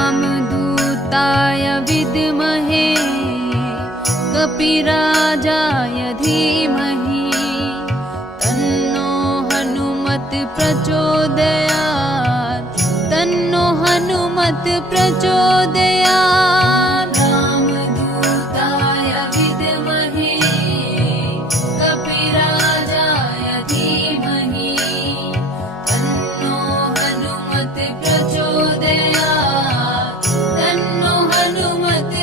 रामदूताय विद्महे कपिराजाय धीमहि तन्नो हनुमत् प्रचोदयात् तन्नो हनुमत् प्रचोदयात्। रामदूताय विद्महे कपिराजाय धीमहि तन्नो हनुमत् प्रचोदयात् तन्नो हनुमत्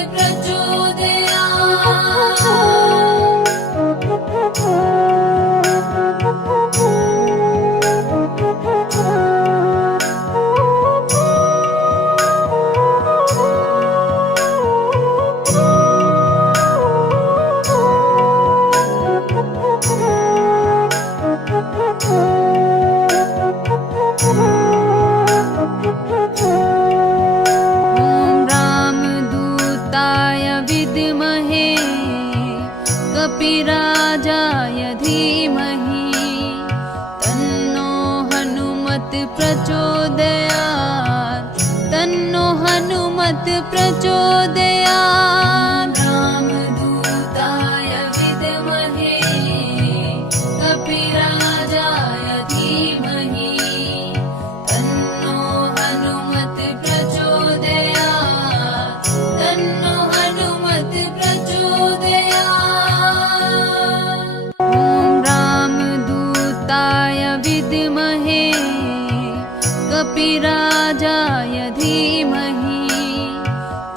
कपिराजाय धीमहि तन्नो हनुमत् प्रचोदयात् तन्नो हनुमत् प्रचोदयात्। रामदूताय विद्महे कपिराजाय धीमहि तन्नो हनुमत् प्रचोदयात् तन्नो हनुमत् प्रचोदयात्। रामदूताय विद्महे कपिराजाय धीमहि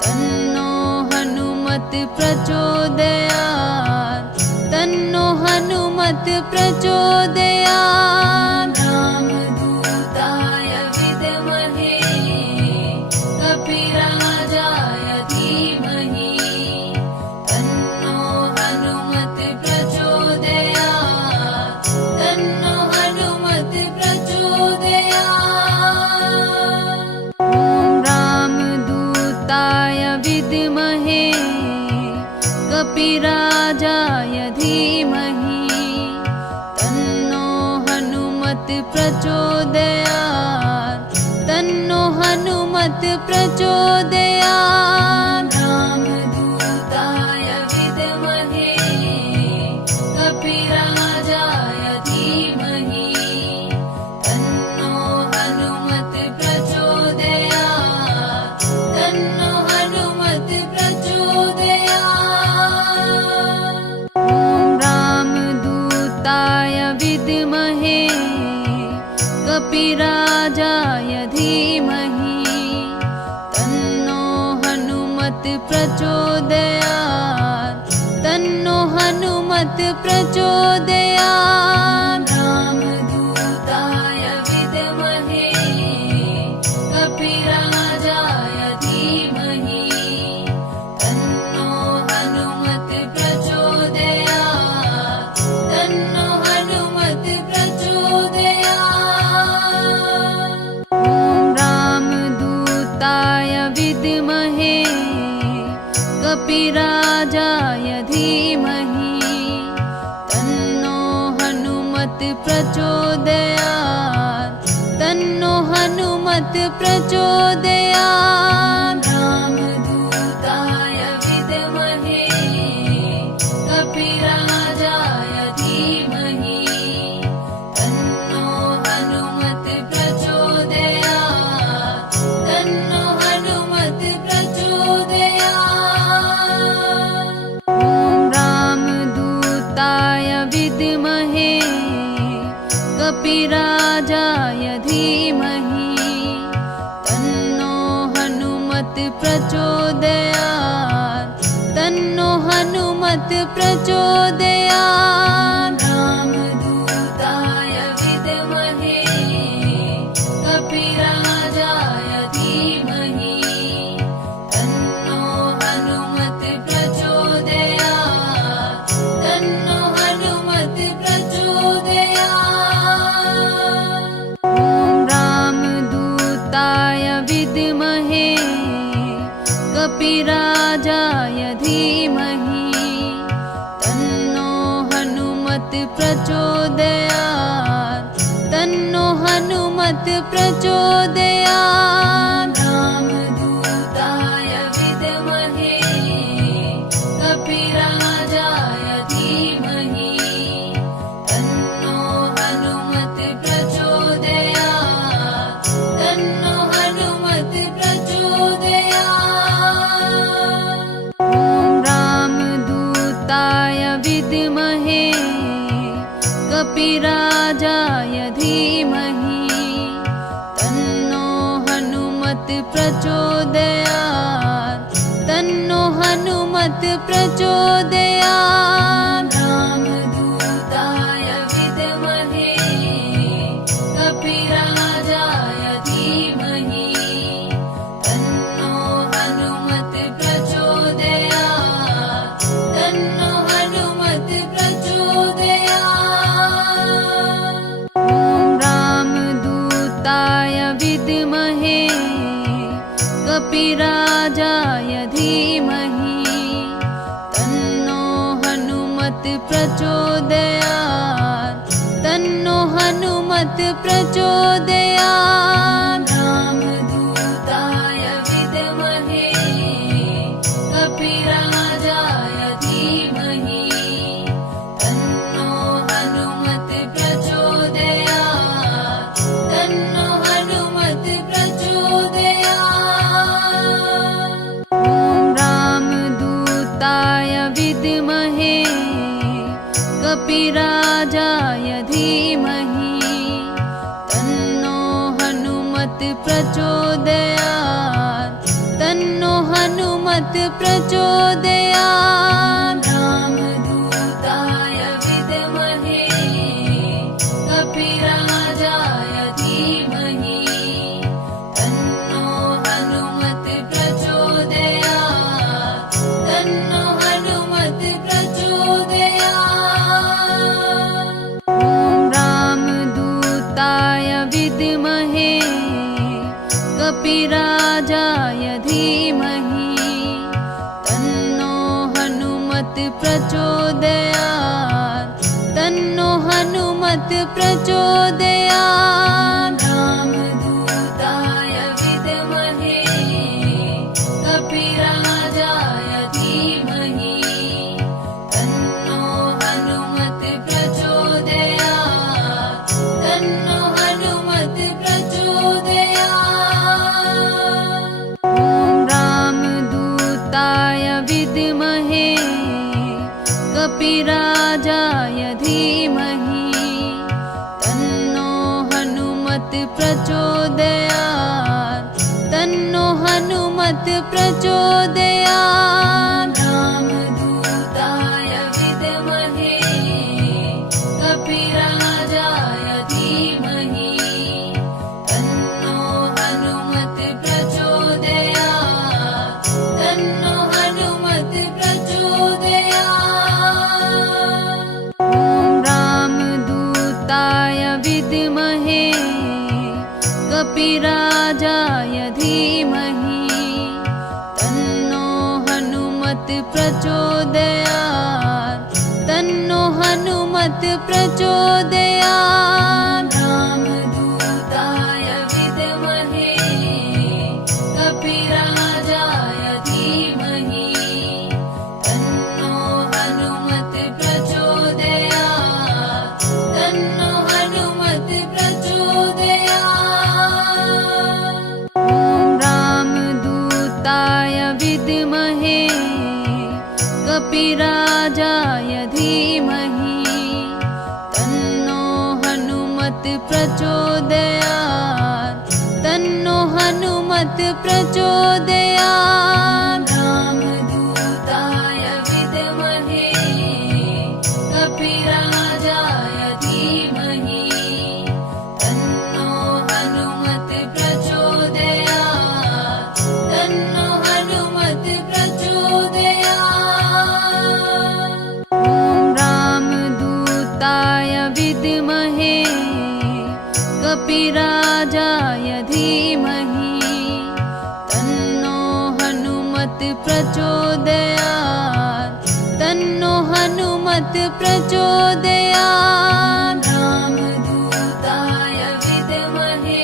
तन्नो हनुमत् प्रचोदयात् तन्नो हनुमत् प्रचोदयात्। रामदूताय विद्महे कपिराजाय धीमहि तन्नो हनुमत् प्रचोदयात् तन्नो हनुमत् प्रचोदयात्। रामदूताय विद्महे कपिराजाय धीमहि तन्नो हनुमत् प्रचोदयात् तन्नो हनुमत् प्रचोदयात्। रामदूताय विद्महे कपिराजाय धीमहि तन्नो हनुमत् प्रचोदयात् तन्नो हनुमत् प्रचोदयात्। रामदूताय विद्महे कपिराजाय धीमहि तन्नो हनुमत् प्रचोदयात् तन्नो हनुमत् प्रचोदयात्। रामदूताय विद्महे कपिराजाय धीमहि तन्नो हनुमत् प्रचोदयात् तन्नो हनुमत् प्रचोदयात्। रामदूताय विद्महे कपिराजाय धीमहि तन्नो हनुमत् प्रचोदयात् तन्नो हनुमत् प्रचोदयात्। रामदूताय विद्महे कपिराजाय धीमहि तन्नो हनुमत् प्रचोदयात् तन्नो हनुमत् प्रचोदयात्। रामदूताय विद्महे कपिराजाय धीमहि तन्नो हनुमत् प्रचोदयात् तन्नो हनुमत् प्रचोदयात्। रामदूताय विद्महे कपिराजाय धीमहि तन्नो हनुमत् प्रचोदयात् तन्नो हनुमत् प्रचोदयात्। रामदूताय विद्महे कपिराजाय धीमहि तन्नो हनुमत् प्रचोदयात् तन्नो हनुमत् प्रचोदयात्। कपिराजाय धीमहि तन्नो हनुमत् प्रचोदयात् तन्नो हनुमत् प्रचोदयात् रामदूताय विद्महे कपिराजाय धीमहि तन्नो हनुमत् प्रचोदयात् तन्नो हनुमत् प्रचोदयात् ॐ रामदूताय विद्महे कपिराजाय धीमहि तन्नो हनुमत् प्रचोदयात् तन्नो हनुमत् प्रचोदयात् रामदूताय विद्महे कपिराजाय धीमहि तन्नो हनुमत् प्रचोदयात् तन्नो हनुमत् प्रचोदयात् ॐ रामदूताय विद्महे कपिराजाय धीमहि तन्नो हनुमत् प्रचोदयात् तन्नो हनुमत् प्रचोदयात् रामदूताय विद्महे कपिराजाय धीमहि तन्नो हनुमत् प्रचोदयात् तन्नो हनुमत् प्रचोदयात् ॐ रामदूताय विद्महे कपिराजाय धीमहि तन्नो हनुमत् प्रचोदयात् तन्नो हनुमत् प्रचोदयात् रामदूताय विद्महे कपिराजाय धीमहि तन्नो हनुमत् प्रचोदयात् तन्नो हनुमत् प्रचोदयात् ॐ रामदूताय विद्महे कपिराजाय धीमहि तन्नो हनुमत् प्रचोदयात् तन्नो हनुमत् प्रचोदयात् रामदूताय विद्महे कपिराजाय धीमहि तन्नो हनुमत् प्रचोदयात् तन्नो हनुमत् प्रचोदयात् ॐ रामदूताय विद्महे कपिराजाय धीमहि तन्नो हनुमत् प्रचोदयात् तन्नो हनुमत् प्रचोदयात् रामदूताय विद्महे कपिराजाय धीमहि तन्नो हनुमत् प्रचोदयात् तन्नो हनुमत् प्रचोदयात् ॐ रामदूताय विद्महे कपिराजाय धीमहि तन्नो हनुमत् प्रचोदयात् तन्नो हनुमत् प्रचोदयात् रामदूताय विद्महे कपिराजाय धीमहि तन्नो हनुमत् प्रचोदयात् तन्नो हनुमत् प्रचोदयात् ॐ रामदूताय विद्महे कपिराजाय धीमहि तन्नो हनुमत् प्रचोदयात् तन्नो हनुमत् प्रचोदयात् रामदूताय विद्महे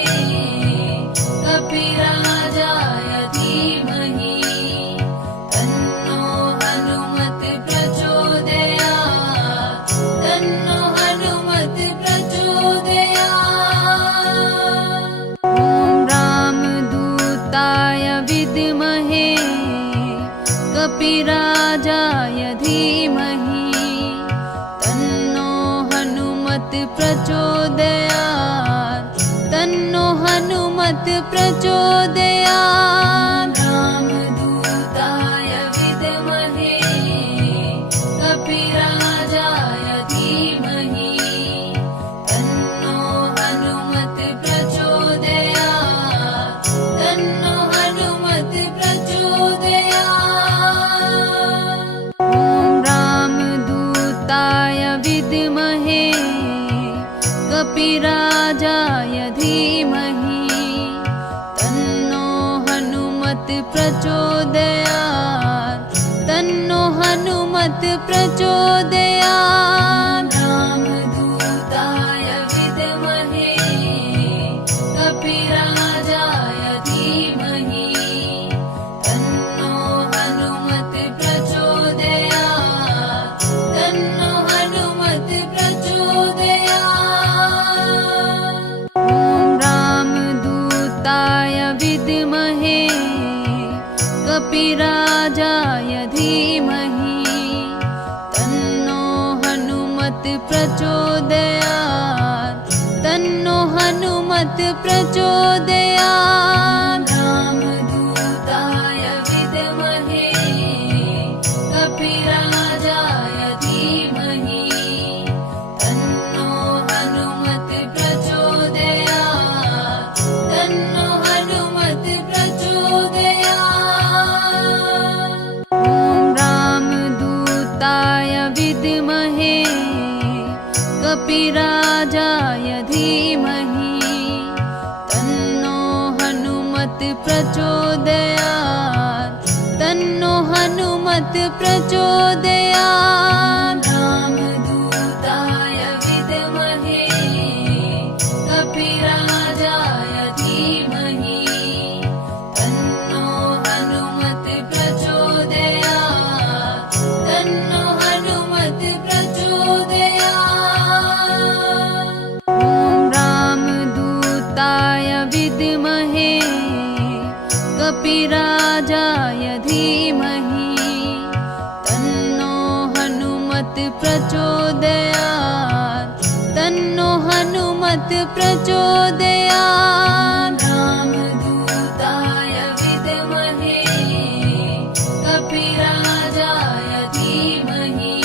कपिराजाय धीमहि तन्नो हनुमत् प्रचोदयात् तन्नो हनुमत् प्रचोदयात् ॐ रामदूताय विद्महे कपिराजाय धीमहि तन्नो हनुमत् प्रचोदयात् तन्नो हनुमत् प्रचोदयात् रामदूताय विद्महे कपिराजाय धीमहि तन्नो हनुमत् प्रचोदयात् तन्नो हनुमत् प्रचोदयात् ॐ रामदूताय विद्महे कपिराजाय धीमहि तन्नो हनुमत् प्रचोदयात् तन्नो हनुमत् प्रचोदयात् रामदूताय विद्महे कपिराजाय धीमहि तन्नो हनुमत् प्रचोदयात् तन्नो हनुमत् प्रचोदयात् ॐ रामदूताय विद्महे कपिराजाय धीमहि तन्नो हनुमत् प्रचोदयात् तन्नो हनुमत् प्रचोदयात् रामदूताय विद्महे कपिराजाय धीमहि तन्नो हनुमत् प्रचोदयात् तन्नो हनुमत् प्रचोदयात् ॐ रामदूताय विद्महे कपिराजाय धीमहि तन्नो हनुमत् प्रचोदयात् तन्नो हनुमत् प्रचोदयात् रामदूताय विद्महे कपिराजाय धीमहि तन्नो हनुमत् प्रचोदयात् तन्नो हनुमत् प्रचोदयात् ॐ रामदूताय विद्महे कपिराजाय धीमहि तन्नो हनुमत् प्रचोदयात् तन्नो हनुमत् प्रचोदयात् रामदूताय विद्महे कपिराजाय धीमहि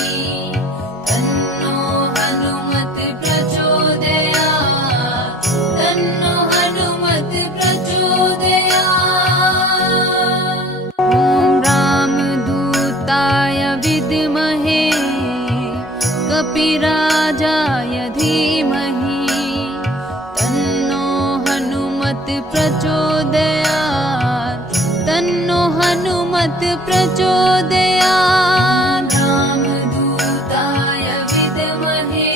तन्नो हनुमत् प्रचोदयात् तन्नो हनुमत् प्रचोदयात् ॐ रामदूताय विद्महे कपिराजाय धीमहि तन्नो हनुमत् प्रचोदयात् तन्नो हनुमत् प्रचोदयात् रामदूताय विद्महे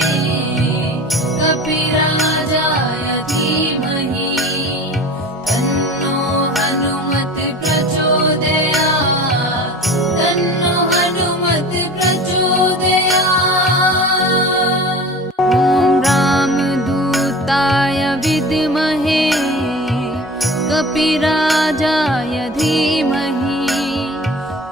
कपिराजाय धीमहि तन्नो हनुमत् प्रचोदयात् तन्नो हनुमत् प्रचोदयात् ॐ रामदूताय विद्महे कपिराजाय धीमहि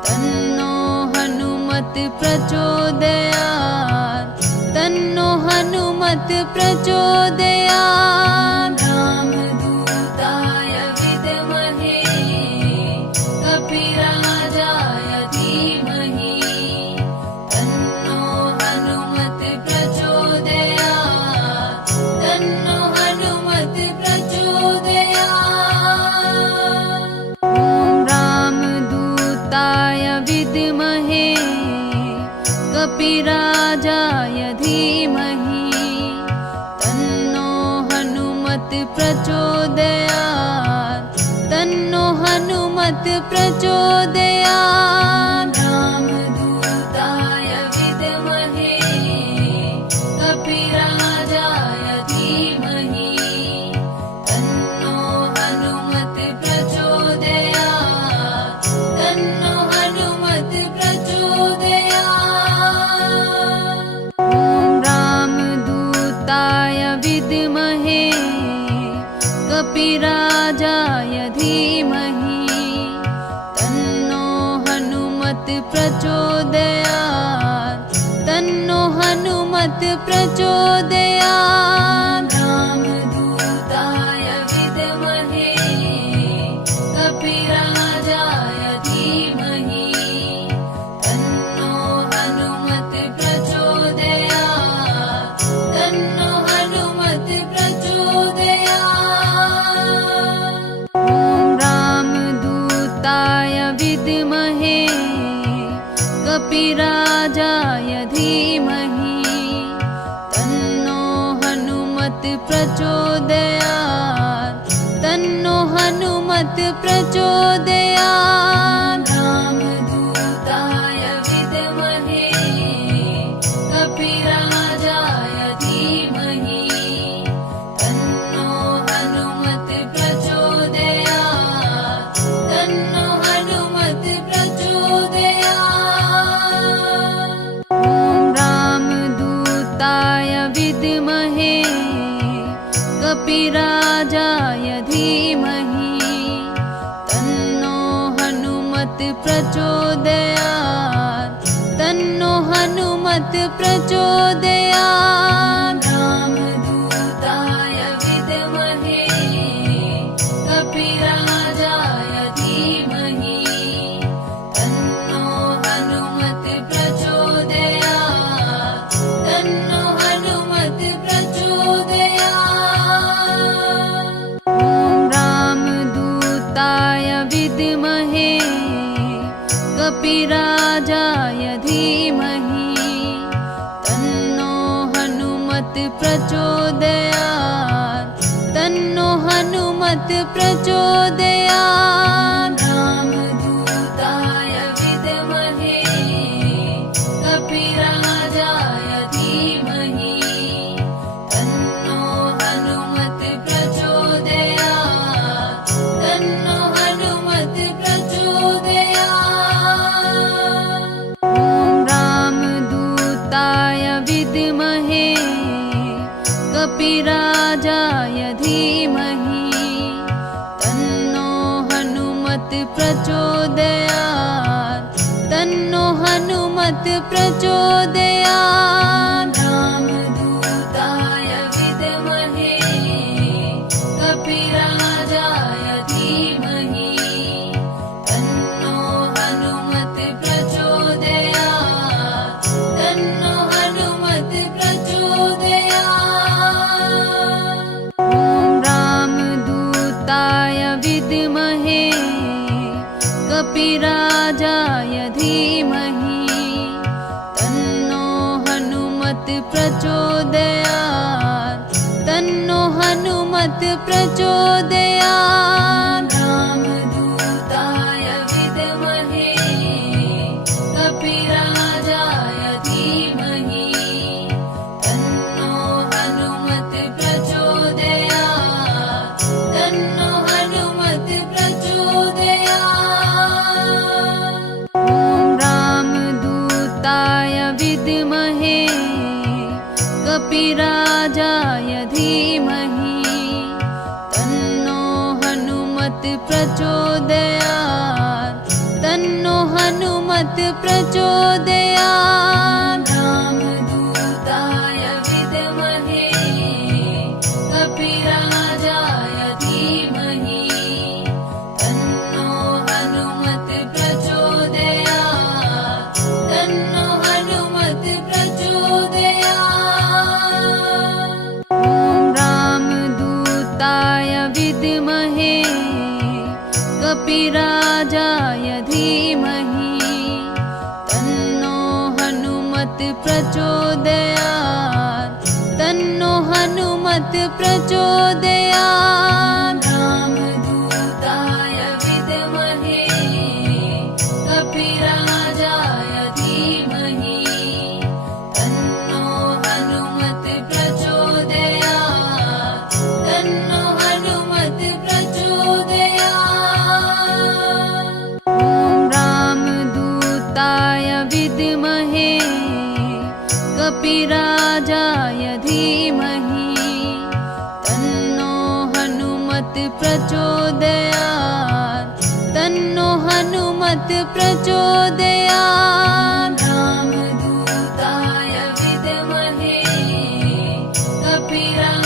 तन्नो हनुमत् प्रचोदयात् तन्नो हनुमत् प्रचोदयात् रामदूताय विद्महे कपिराजाय धीमहि तन्नो हनुमत् प्रचोदयात् तन्नो हनुमत् प्रचोदयात् ॐ रामदूताय विद्महे कपिराजाय धीमहि तन्नो हनुमत् प्रचोदयात् तन्नो हनुमत् प्रचोदयात् रामदूताय विद्महे कपिराजाय धीमहि तन्नो हनुमत् प्रचोदयात् तन्नो हनुमत् प्रचोदयात् ॐ रामदूताय विद्महे कपिराजाय धीमहि तन्नो हनुमत् प्रचोदयात् तन्नो हनुमत् हनुमत् प्रचोदयात् रामदूताय विद्महे कपिराजाय धीमहि तन्नो हनुमत् प्रचोदयात् तन्नो हनुमत् प्रचोदयात् ॐ रामदूताय विद्महे कपिराजाय धीमहि तन्नो हनुमत् प्रचोदयात् तन्नो हनुमत् प्रचोदयात् रामदूताय विद्महे कपिराजाय धीमहि तन्नो हनुमत् प्रचोदयात् तन्नो हनुमत् प्रचोदयात् ॐ रामदूताय विद्महे कपिराजाय धीमहि तन्नो हनुमत् प्रचोदयात् तन्नो हनुमत् प्रचोदयात् रामदूताय विद्महे कपिराजाय धीमहि तन्नो हनुमत् प्रचोदयात् तन्नो हनुमत् प्रचोदयात् ॐ रामदूताय विद्महे कपिराजाय धीमहि तन्नो हनुमत् प्रचोदयात् तन्नो हनुमत् प्रचोदयात् रामदूताय विद्महे कपिराजाय धीमहि तन्नो हनुमत् प्रचोदयात् तन्नो हनुमत् प्रचोदयात् ॐ रामदूताय विद्महे कपिराजाय धीमहि तन्नो हनुमत् प्रचोदयात् तन्नो हनुमत् प्रचोदयात् रामदूताय विद्महे कपिराजाय धीमहि तन्नो हनुमत् प्रचोदयात् तन्नो हनुमत् प्रचोदयात् ॐ रामदूताय विद्महे कपिराजाय धीमहि तन्नो हनुमत् प्रचोदयात् तन्नो हनुमत् प्रचोदयात् रामदूताय विद्महे कपिराजाय धीमहि तन्नो हनुमत् प्रचोदयात् तन्नो हनुमत् प्रचोदयात् ॐ रामदूताय विद्महे कपिराजाय धीमहि तन्नो हनुमत् प्रचोदयात् तन्नो हनुमत् प्रचोदयात् रामदूताय विद्महे कपिराजाय धीमहि तन्नो हनुमत् प्रचोदयात् तन्नो हनुमत् प्रचोदयात् ॐ रामदूताय विद्महे कपिराजाय धीमहि तन्नो हनुमत् प्रचोदयात् तन्नो हनुमत् प्रचोदयात् रामदूताय विद्महे कपिराजाय धीमहि तन्नो हनुमत् प्रचोदयात् तन्नो हनुमत् प्रचोदयात् ॐ रामदूताय विद्महे कपिराजाय धीमहि तन्नो हनुमत् प्रचोदयात् तन्नो हनुमत् प्रचोदयात् रामदूताय विद्महे फिरा